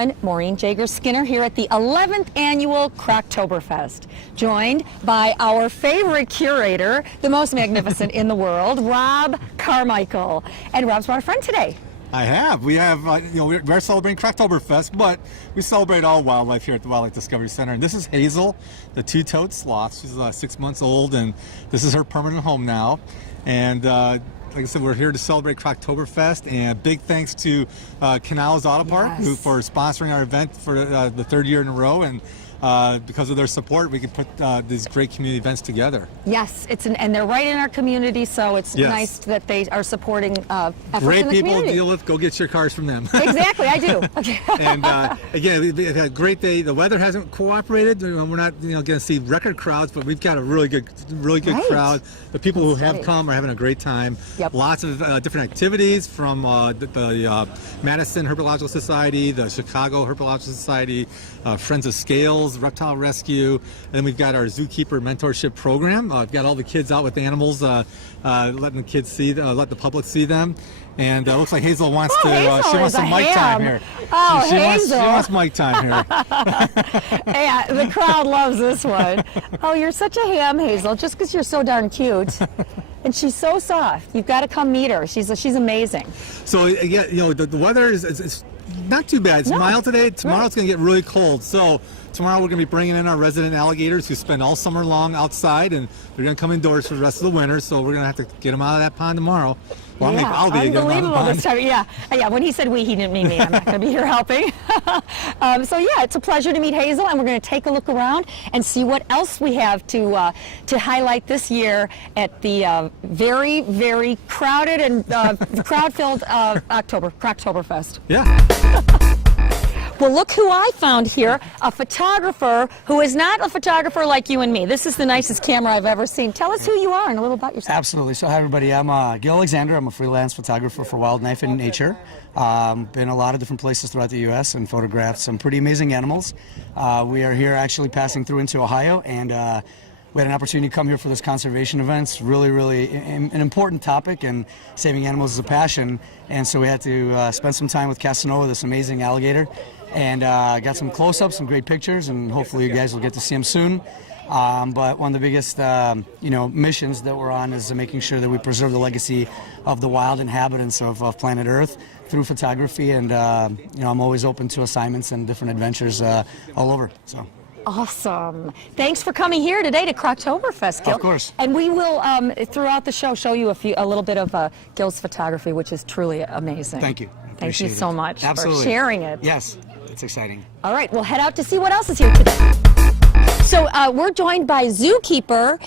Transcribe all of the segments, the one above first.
everyone. Maureen Jager-Skinner here at the 11th annual Croctoberfest, joined by our favorite curator, the most magnificent in the world, Rob Carmichael. And Rob's brought a friend today. I have. We have, we're celebrating Croctoberfest, but we celebrate all wildlife here at the Wildlife Discovery Center. And this is Hazel, the two-toed sloth. She's 6 months old, and this is her permanent home now. And like I said, we're here to celebrate Croctoberfest, and big thanks to Canals Auto Park for sponsoring our event for the third year in a row. And because of their support, we can put these great community events together. Yes, and they're right in our community, so it's nice that they are supporting efforts great in the people community. to deal with. Go get your cars from them. Exactly, I do. Okay. And again, we've had a great day. The weather hasn't cooperated. We're not, going to see record crowds, but we've got a really good crowd. The people who have come are having a great time. Yep. Lots of different activities from the Madison Herpetological Society, the Chicago Herpetological Society, Friends of Scales, Reptile Rescue, and then we've got our Zookeeper mentorship program. We've got all the kids out with the animals, letting the kids see, let the public see them. And it looks like Hazel wants she wants some mic time here. Oh, she wants mic time here. Yeah, the crowd loves this one. Oh, you're such a ham, Hazel, just because you're so darn cute. And she's so soft. You've got to come meet her. She's amazing. So yeah, the weather is not too bad. It's mild today. Tomorrow it's going to get really cold. So tomorrow we're going to be bringing in our resident alligators who spend all summer long outside, and they're going to come indoors for the rest of the winter. So we're going to have to get them out of that pond tomorrow. Well, I'll be unbelievable this time. Yeah. When he said we, he didn't mean me. I'm not going to be here helping. So yeah, it's a pleasure to meet Hazel, and we're going to take a look around and see what else we have to highlight this year at the very, very crowded and crowd-filled Croctoberfest. Yeah. Well, look who I found here, a photographer who is not a photographer like you and me. This is the nicest camera I've ever seen. Tell us who you are and a little about yourself. Absolutely. So hi, everybody. I'm Gil Alexander. I'm a freelance photographer for wildlife and nature. Been a lot of different places throughout the U.S. and photographed some pretty amazing animals. We are here actually passing through into Ohio, and we had an opportunity to come here for this conservation event. It's really an important topic, and saving animals is a passion. And so we had to spend some time with Casanova, this amazing alligator, and got some close-ups, some great pictures, and hopefully you guys will get to see him soon. But one of the biggest missions that we're on is making sure that we preserve the legacy of the wild inhabitants of planet Earth through photography, and I'm always open to assignments and different adventures all over. So. Awesome. Thanks for coming here today to Croctoberfest, Gil. Of course. And we will, throughout the show, show you a little bit of Gil's photography, which is truly amazing. Thank you. Thank you so much for sharing it. Yes, it's exciting. All right, we'll head out to see what else is here today. So we're joined by zookeeper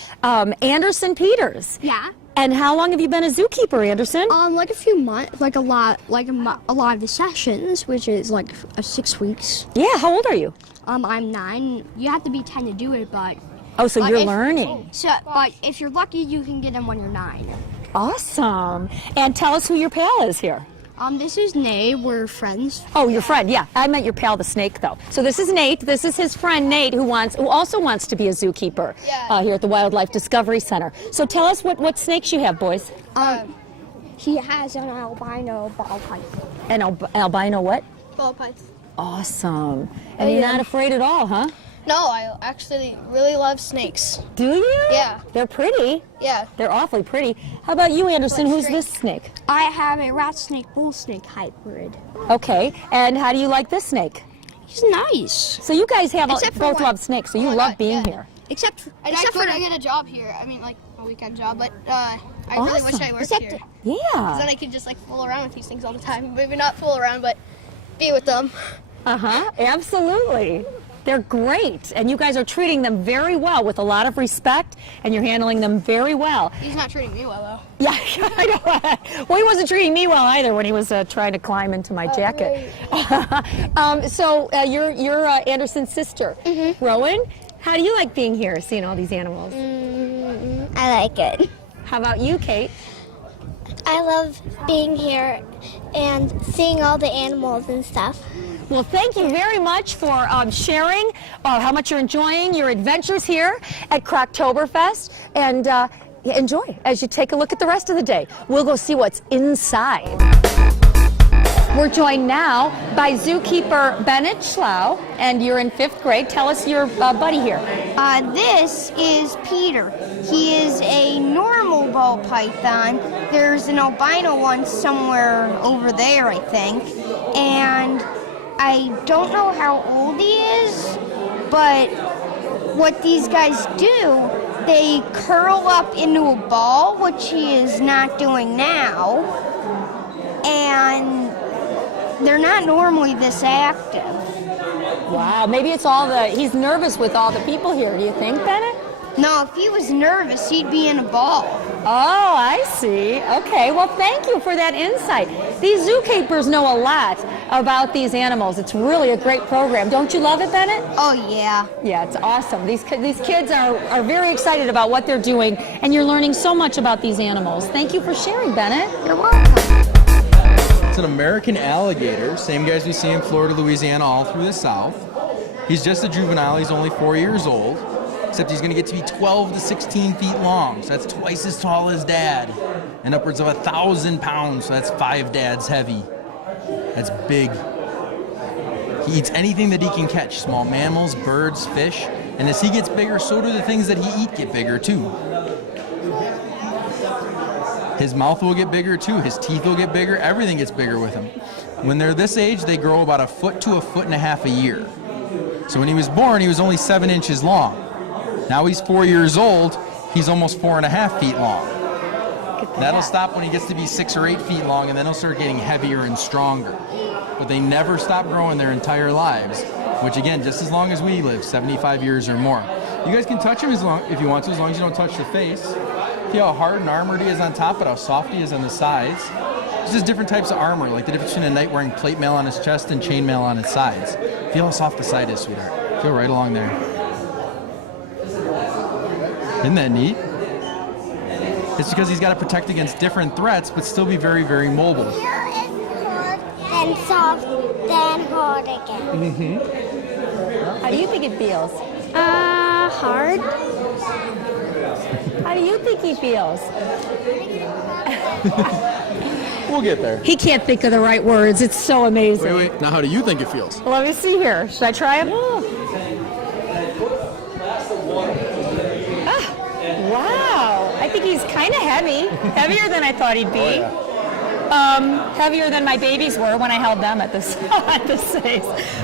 Anderson Peters. Yeah. And how long have you been a zookeeper, Anderson? Like a few months, like a lot of the sessions, which is like 6 weeks. Yeah, how old are you? I'm 9. You have to be 10 to do it, but... Oh, so you're learning. But if you're lucky, you can get them when you're 9. Awesome. And tell us who your pal is here. This is Nate. We're friends. Oh, your friend, yeah. I meant your pal, the snake, though. So this is Nate. This is his friend, Nate, who also wants to be a zookeeper here at the Wildlife Discovery Center. So tell us what snakes you have, boys. He has an albino ball python. An albino what? Ball python. Awesome. And you're not afraid at all, huh? No, I actually really love snakes. Do you? Yeah. They're pretty. Yeah. They're awfully pretty. How about you, Anderson? Who's this snake? I have a rat snake, bull snake hybrid. Okay. And how do you like this snake? He's nice. So you guys have both love snakes, so you love being here. Except for I get a job here. I mean, like a weekend job, but I really wish I worked here. Yeah. Because then I could just like fool around with these things all the time. Maybe not fool around, but be with them. Absolutely. They're great, and you guys are treating them very well with a lot of respect, and you're handling them very well. He's not treating me well, though. Yeah, I know. Well, he wasn't treating me well either when he was trying to climb into my jacket. So you're Anderson's sister, Rowan. How do you like being here, seeing all these animals? I like it. How about you, Kate? I love being here and seeing all the animals and stuff. Well, thank you very much for sharing how much you're enjoying your adventures here at Croctoberfest, and enjoy as you take a look at the rest of the day. We'll go see what's inside. We're joined now by zookeeper Bennett Schlau, and you're in 5th grade. Tell us your buddy here. This is Peter. He is a normal ball python. There's an albino one somewhere over there, I think. And I don't know how old he is, but what these guys do, they curl up into a ball, which he is not doing now, and they're not normally this active. Wow, maybe it's he's nervous with all the people here. Do you think, Bennett? No, if he was nervous, he'd be in a ball. Oh, I see. Okay, well, thank you for that insight. These zookeepers know a lot about these animals. It's really a great program. Don't you love it, Bennett? Oh, yeah. Yeah, it's awesome. These kids are very excited about what they're doing, and you're learning so much about these animals. Thank you for sharing, Bennett. You're welcome. It's an American alligator, same guys we see in Florida, Louisiana, all through the South. He's just a juvenile. He's only 4 years old. Except he's going to get to be 12 to 16 feet long, so that's twice as tall as Dad, and upwards of 1,000 pounds, so that's 5 dads heavy. That's big. He eats anything that he can catch, small mammals, birds, fish, and as he gets bigger, so do the things that he eats get bigger too. His mouth will get bigger too, his teeth will get bigger, everything gets bigger with him. When they're this age, they grow about 1 foot to 1.5 feet a year. So when he was born, he was only 7 inches long. Now he's 4 years old, he's almost 4.5 feet long. That'll stop when he gets to be 6 or 8 feet long, and then he'll start getting heavier and stronger. But they never stop growing their entire lives, which again, just as long as we live, 75 years or more. You guys can touch him if you want to, as long as you don't touch the face. See how hard and armored he is on top, but how soft he is on the sides. There's just different types of armor, like the difference between a knight wearing plate mail on his chest and chain mail on its sides. Feel how soft the side is, sweetheart. Feel right along there. Isn't that neat? It's because he's got to protect against different threats, but still be very, very mobile. Feel is hard, then soft, then hard again. How do you think it feels? Hard. How do you think he feels? We'll get there. He can't think of the right words. It's so amazing. Wait. Now how do you think it feels? Well, let me see here. Should I try him? Wow, I think he's kind of heavy. Heavier than I thought he'd be. Heavier than my babies were when I held them at this age.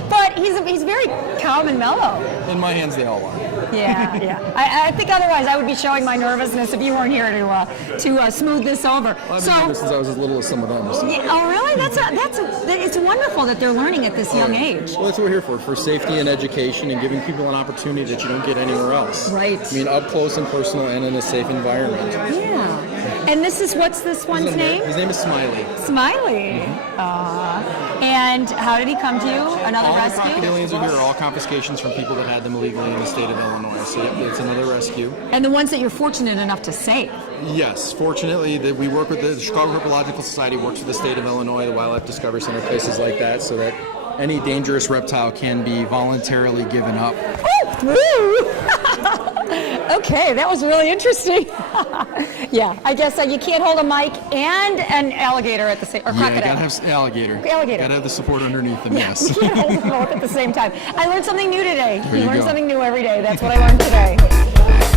But he's very calm and mellow. In my hands, they all are. Yeah. I think otherwise I would be showing my nervousness if you weren't here to smooth this over. Well, I've been doing this since I was as little as some of them. So. Yeah, oh, really? It's wonderful that they're learning at this young age. Well, that's what we're here for safety and education and giving people an opportunity that you don't get anywhere else. Right. I mean, up close and personal and in a safe environment. Yeah. And what's this one's name? His name is Smiley. Smiley. And how did he come to you? Another All rescue? the crocodilians are here are all confiscations from people that had them illegally in the state of Illinois. So it's another rescue. And the ones that you're fortunate enough to save. Yes, fortunately, we work with the Chicago Herpetological Society, works with the state of Illinois, the Wildlife Discovery Center, places like that, so that any dangerous reptile can be voluntarily given up. Okay, that was really interesting. Yeah, I guess you can't hold a mic and an alligator at the same, or crocodile. Yeah, you gotta have alligator. Gotta have the support underneath them, yes. You can't hold them both at the same time. I learned something new today. There you learn go. something new every day. That's what I learned today.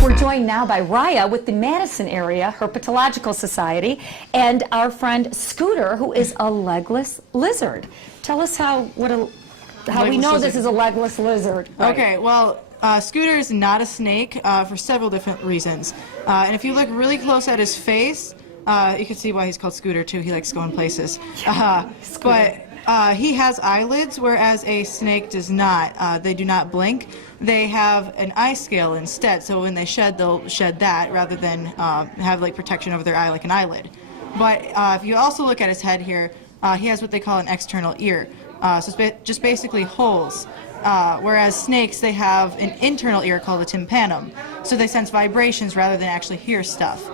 We're joined now by Raya with the Madison Area Herpetological Society and our friend Scooter, who is a legless lizard. Tell us how we know this is a legless lizard. Okay, well, Scooter is not a snake for several different reasons. And if you look really close at his face, you can see why he's called Scooter too. He likes going places. But he has eyelids, whereas a snake does not. They do not blink. They have an eye scale instead, so when they shed, they'll shed that rather than have like protection over their eye like an eyelid. But if you also look at his head here, he has what they call an external ear. So it's just basically holes. Whereas snakes, they have an internal ear called a tympanum. So they sense vibrations rather than actually hear stuff.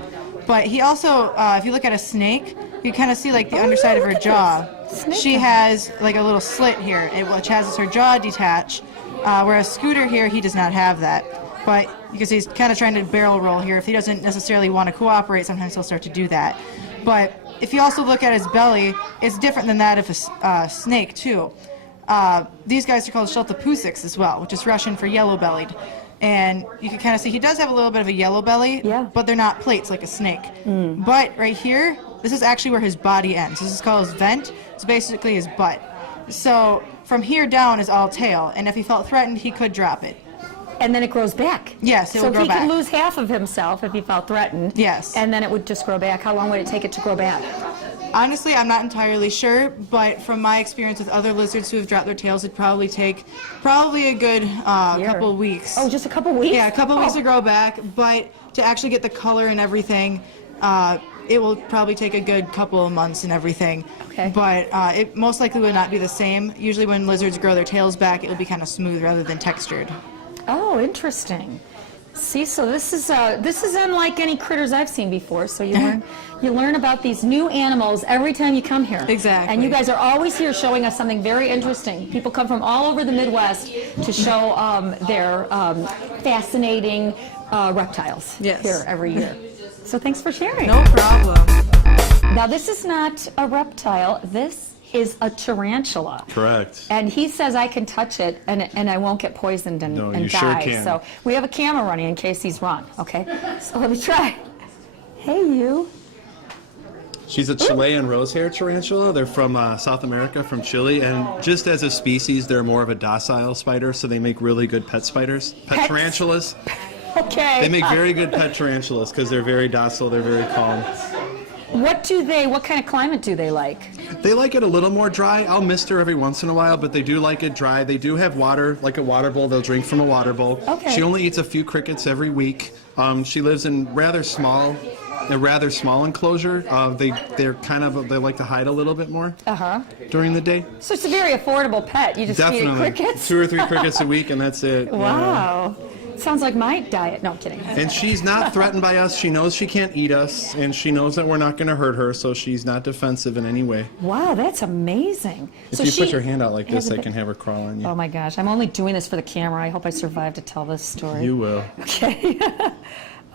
But he also, if you look at a snake, you kind of see like the underside of her jaw. She has like a little slit here, which has her jaw detached. Whereas Scooter here, he does not have that. But because he's kind of trying to barrel roll here, if he doesn't necessarily want to cooperate, sometimes he'll start to do that. But if you also look at his belly, it's different than that of a snake too. These guys are called Schlothopusiks as well, which is Russian for yellow-bellied. And you can kind of see he does have a little bit of a yellow belly, but they're not plates like a snake. But right here, this is actually where his body ends. This is called his vent. It's basically his butt. So from here down is all tail, and if he felt threatened, he could drop it. And then it grows back. Yes, it will grow back. So he could lose half of himself if he felt threatened. Yes. And then it would just grow back. How long would it take it to grow back? Honestly, I'm not entirely sure, but from my experience with other lizards who have dropped their tails, it'd probably take a good couple weeks. Oh, just a couple weeks? Yeah, a couple weeks to grow back, but to actually get the color and everything, it will probably take a good couple of months and everything. Okay. But it most likely would not be the same. Usually when lizards grow their tails back, it will be kind of smooth rather than textured. Oh, interesting. See, so this is unlike any critters I've seen before. So you learn about these new animals every time you come here. Exactly. And you guys are always here showing us something very interesting. People come from all over the Midwest to show their fascinating reptiles here every year. So thanks for sharing. No problem. Now this is not a reptile. This is a tarantula. Correct. And he says I can touch it and I won't get poisoned and, No, and you die. sure can. So we have a camera running in case he's wrong, okay? So let me try. Hey, you. She's a Chilean rosehair tarantula. They're from South America, from Chile, and just as a species, they're more of a docile spider, so they make really good pet spiders. Pet tarantulas. Okay. They make very good pet tarantulas because they're very docile, they're very calm. What kind of climate do they like? They like it a little more dry. I'll mist her every once in a while, but they do like it dry. They do have water, like a water bowl. They'll drink from a water bowl. Okay. She only eats a few crickets every week. She lives in a rather small enclosure. They like to hide a little bit more during the day. So it's a very affordable pet. You just feed it crickets? 2 or 3 crickets a week, and that's it. Wow. Sounds like my diet. No, I'm kidding. And she's not threatened by us. She knows she can't eat us, and she knows that we're not going to hurt her, so she's not defensive in any way. Wow, that's amazing. If you put your hand out like this, I can have her crawl on you. Oh my gosh, I'm only doing this for the camera. I hope I survive to tell this story. You will. Okay.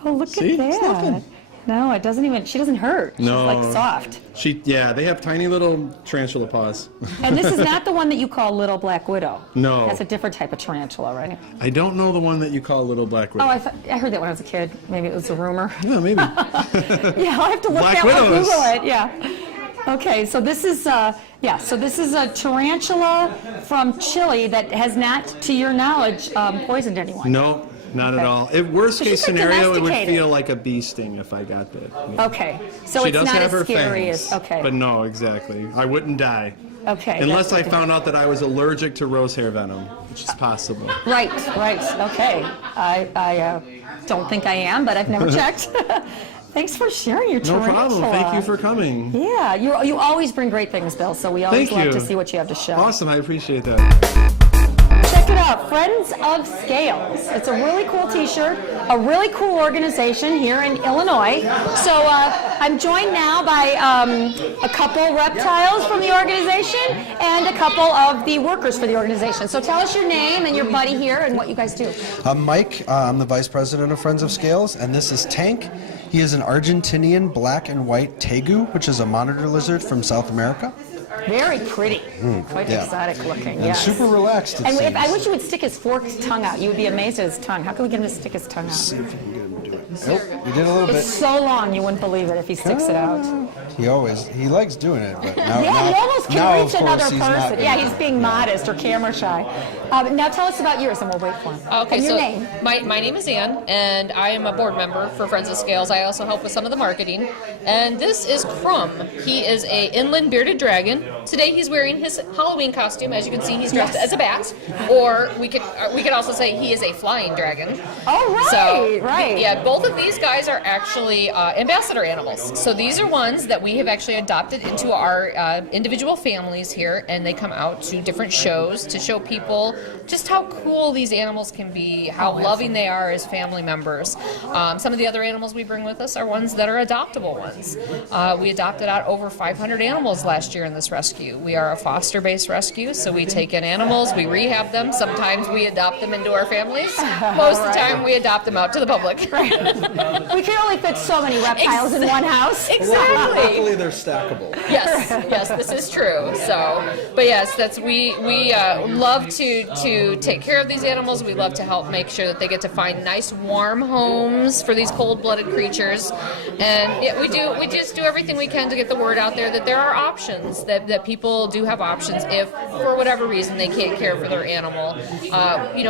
Oh, look See? at that. It's nothing. No, it doesn't even, she doesn't hurt. No. She's like soft. They have tiny little tarantula paws. And this is not the one that you call Little Black Widow. No. That's a different type of tarantula, right? I don't know the one that you call Little Black Widow. Oh, I heard that when I was a kid. Maybe it was a rumor. Yeah, maybe. Yeah, I'll have to look Black that up, Widows. Google it. Yeah. Okay, so this is so this is a tarantula from Chile that has not, to your knowledge, poisoned anyone. No, not at all. Worst case scenario, it would feel like a bee sting if I got bit. Yeah. Okay, so She it's does not have her as scary fangs, as But no, exactly. I wouldn't die. Okay. Unless I found out that I was allergic to rosehair venom, which is possible. Right. Okay. I don't think I am, but I've never checked. Thanks for sharing your tarantula. No problem. Thank you for coming. Yeah, you always bring great things, Bill, so we always love to see what you have to show. Awesome. I appreciate that. Check it out, Friends of Scales. It's a really cool t-shirt, a really cool organization here in Illinois. So I'm joined now by a couple reptiles from the organization and a couple of the workers for the organization. So tell us your name and your buddy here and what you guys do. I'm Mike. I'm the vice president of Friends of Scales, and this is Tank. He is an Argentinian black and white tegu, which is a monitor lizard from South America. Very pretty, quite exotic looking. And super relaxed. And I wish you would stick his forked tongue out. You would be amazed at his tongue. How can we get him to stick his tongue out? See if you can get him to do it. Nope, you did a little bit. It's so long, you wouldn't believe it if he sticks it out. He likes doing it, but now, he almost can reach another person. Yeah, he's being Yeah. modest or camera shy. Now tell us about yours, and we'll wait for him. Okay, and your so name? My name is Ann, and I am a board member for Friends of Scales. I also help with some of the marketing. And this is CRUMB. He is a inland bearded dragon. Today he's wearing his Halloween costume. As you can see, he's dressed as a bat, or we could also say he is a flying dragon. Oh, right, so, right. Yeah, both of these guys are actually ambassador animals. So these are ones that we have actually adopted into our individual families here, and they come out to different shows to show people just how cool these animals can be, how loving they are as family members. Some of the other animals we bring with us are ones that are adoptable ones. We adopted out over 500 animals last year in this rescue. We are a foster-based rescue, so we take in animals, we rehab them. Sometimes we adopt them into our families. Most of the time we adopt them out to the public. We can only fit so many reptiles in one house. Exactly. Luckily, they're stackable. Yes, this is true. So, but yes, we love to take care of these animals. We love to help make sure that they get to find nice, warm homes for these cold-blooded creatures. And yeah, we just do everything we can to get the word out there that there are options, that people do have options if, for whatever reason, they can't care for their animal.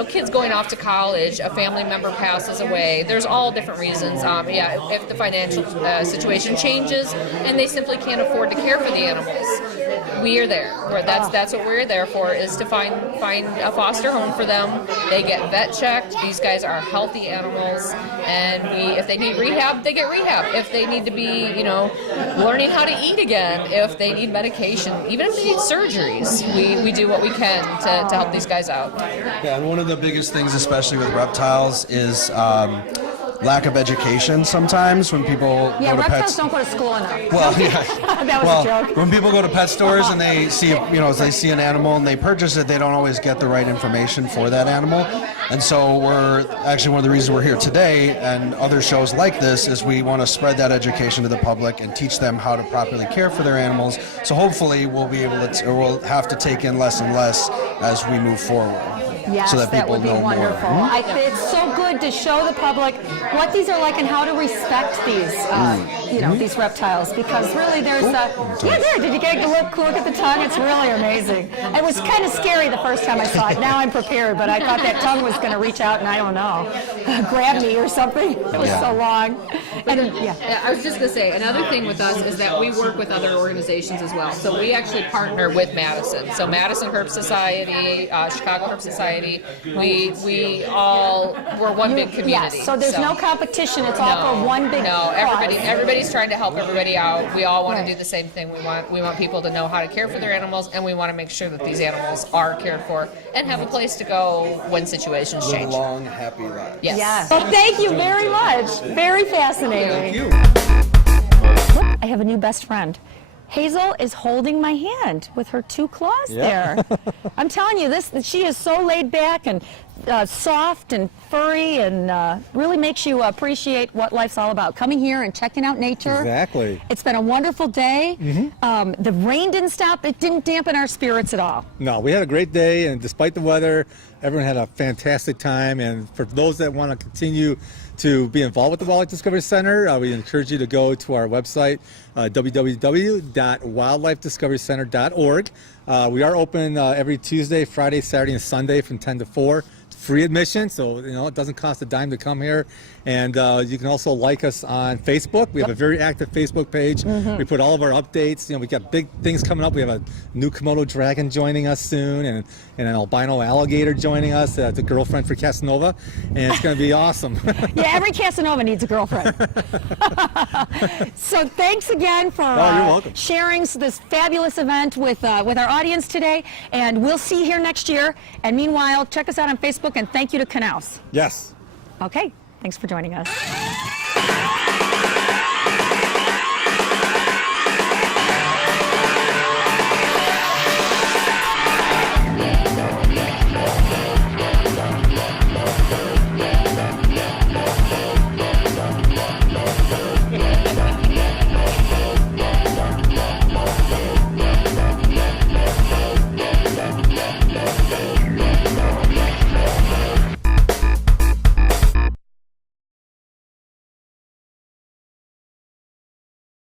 Kids going off to college, a family member passes away. There's all different reasons. If the financial situation changes and they simply can't afford to care for the animals, we are there. That's what we're there for, is to find a foster home for them. They get vet checked. These guys are healthy animals, and if they need rehab, they get rehab. If they need to be, learning how to eat again, if they need medication, even if they need surgeries, we do what we can to help these guys out. Yeah, and one of the biggest things, especially with reptiles, is lack of education sometimes when people go to reptiles pets. don't go to school enough. Well, yeah. That was a joke. When people go to pet stores and they see, they see an animal and they purchase it, they don't always get the right information for that animal. And so we're actually, one of the reasons we're here today and other shows like this is we want to spread that education to the public and teach them how to properly care for their animals. So hopefully we'll be able to, or we'll have to take in less and less as we move forward. Yes, so that people would be know wonderful. more. It's so good to show the public what these are like and how to respect these, these reptiles, because really there's did you get a look at the tongue? It's really amazing. It was kind of scary the first time I saw it. Now I'm prepared, but I thought that tongue was going to reach out and I don't know, grab me or something. It was so long. I was just going to say, another thing with us is that we work with other organizations as well. So we actually partner with Madison. So Madison Herp Society, Chicago Herp Society, we're one big community. Yes, so there's no competition. It's all for one big cause. Everybody's trying to help everybody out. We all want to do the same thing. We want people to know how to care for their animals, and we want to make sure that these animals are cared for and have a place to go when situations change. Live long, happy lives. Yes. Well, thank you very much. Very fascinating. Thank you. I have a new best friend. Hazel is holding my hand with her two claws there. I'm telling you, she is so laid back and soft and furry, and really makes you appreciate what life's all about. Coming here and checking out nature. Exactly. It's been a wonderful day. The rain didn't stop. It didn't dampen our spirits at all. No, we had a great day, and despite the weather, everyone had a fantastic time. And for those that want to continue to be involved with the Wildlife Discovery Center, we encourage you to go to our website, www.wildlifediscoverycenter.org. We are open every Tuesday, Friday, Saturday, and Sunday from 10 to 4. Free admission, so it doesn't cost a dime to come here. And you can also like us on Facebook. We have a very active Facebook page. We put all of our updates. We got big things coming up. We have a new Komodo dragon joining us soon, and an albino alligator joining us, the girlfriend for Casanova, and it's going to be awesome. Yeah, every Casanova needs a girlfriend. So thanks again for sharing this fabulous event with our audience today, and we'll see you here next year. And meanwhile, check us out on Facebook, and thank you to Knaus. Yes. Okay, thanks for joining us.